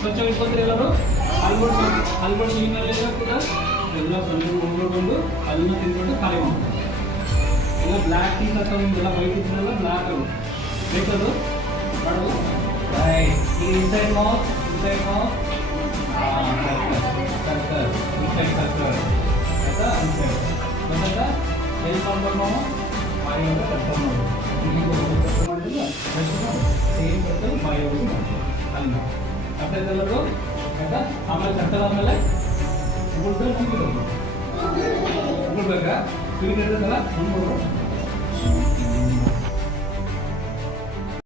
ಸ್ವಚ್ಛ ಇಟ್ಕೊಂಡ್ರೆ ಎಲ್ಲರೂ ಹಲ್ಗಳು ನೀರಿನಲ್ಲೆಲ್ಲ ಕೂಡ ಎಲ್ಲ ಸ್ವಲ್ಪ ಉಳ್ಕೊಂಡು ಅದನ್ನು ತಿಂದ್ಕೊಂಡು ಖಾಲಿ ಮಾಡ್ತಾರೆ. ಎಲ್ಲ ಬ್ಲ್ಯಾಕ್ ಟೀ ಅಥವಾ ನಿಮ್ಗೆಲ್ಲ ವೈಟ್ ಇದ್ದಲ್ಲ ಬ್ಲ್ಯಾಕ್ ಅದು ಬೇಕದು ಮಾಡೋದು. ರೈಟ್. ಈ inside mouth circle inside circle ಆಯ್ತಾ. ಇನ್ಸೈಡ್ ಗೊತ್ತಾಯ್ತಾ? ಎಲ್ಲಿ ಮಾಡ್ಬೋದು ನಾವು ಬಾಯಿಯಿಂದ ಸರ್ಕಲ್ ಮಾಡೋದು. ಇಲ್ಲಿ ಸರ್ಕಲ್ ಮಾಡಿದ್ರೆ ಸೇಮ್ ಸರ್ಕಲ್ ಬಾಯಿಯೊಳಗೆ ಮಾಡ್ತೀವಿ ಅಲ್ಲಿ ಅರ್ಥ ಆಯ್ತಲ್ಲರೂ ಆಯ್ತಾ. ಆಮೇಲೆ ಸರ್ಕಲ್ ಆದಮೇಲೆ ಉಗುಳ್ಬೇಕು ಮುಗಿಬೇಕು. ಉಗುಳ್ಬೇಕಾ? ಸ್ವೀಟ್ ಇರ್ತದಲ್ಲ